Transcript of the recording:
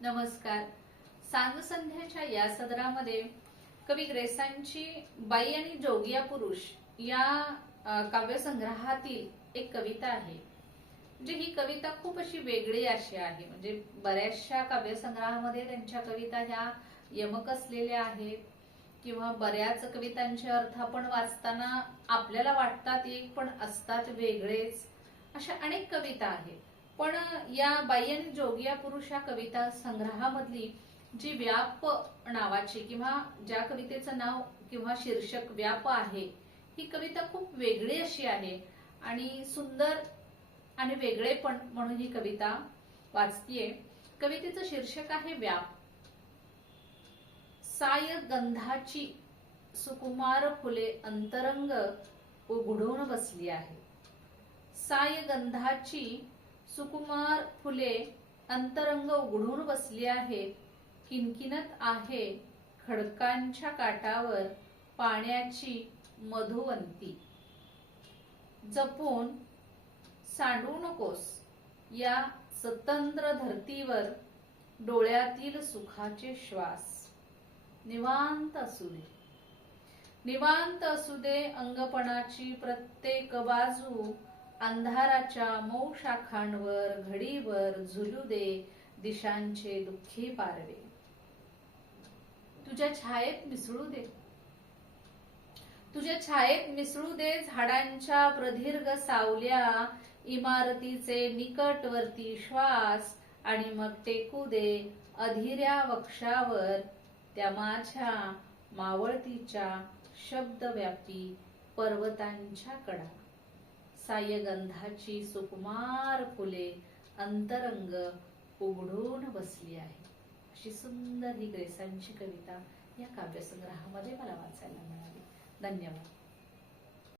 नमस्कार. सांग संध्याच्या या सदरामध्ये कवी ग्रेसांची बाई आणि जोगिया पुरुष या काव्यसंग्रहातील एक कविता आहे. म्हणजे ही कविता खूप अशी वेगळी अशी आहे. म्हणजे बऱ्याचशा काव्यसंग्रहामध्ये त्यांच्या कविता ह्या यमक असलेल्या आहेत किंवा बऱ्याच कवितांचे अर्थ आपण वाचताना आपल्याला वाटतात एक पण असतात वेगळेच. अशा अनेक कविता आहेत. पण या बाह्यन जोगिया पुरुष या कविता संग्रहामधली जी व्याप नावाची किंवा ज्या कवितेचं नाव किंवा शीर्षक व्याप आहे ही कविता खूप वेगळी अशी आहे आणि सुंदर आणि वेगळेपण म्हणून ही कविता वाचतीये. कवितेचं शीर्षक आहे व्याप. साय गंधाची सुकुमार फुले अंतरंग उघडून बसली आहे. साय गंधाची सुकुमार फुले अंतरंग उघडून बसली आहेत. किनकिनत आहे खडकांच्या काटावर पाण्याची मधुवंती. जपून सांडू नकोस या स्वतंत्र धर्तीवर डोळ्यातील सुखाचे श्वास. निवांत असू दे. निवांत असू दे अंगपणाची प्रत्येक बाजू अंधाराच्या मऊ शाखांवर घडीवर झुलू दे दिशांचे दुःखी पारवे. तुझ्या छायेत मिसळू दे. तुझ्या छायेत मिसळू दे झाडांच्या प्रदीर्घ सावल्या इमारतीचे निकटवर्ती श्वास आणि मग टेकू दे अधीऱ्या वक्षावर त्या माझ्या मावळतीच्या शब्दव्यापी पर्वतांच्या कडा सायगंधाची सुकुमार फुले अंतरंग उघडून बसली आहे. अशी सुंदर ही ग्रेसांची कविता या काव्यसंग्रहामध्ये मला वाचायला मिळाली. धन्यवाद.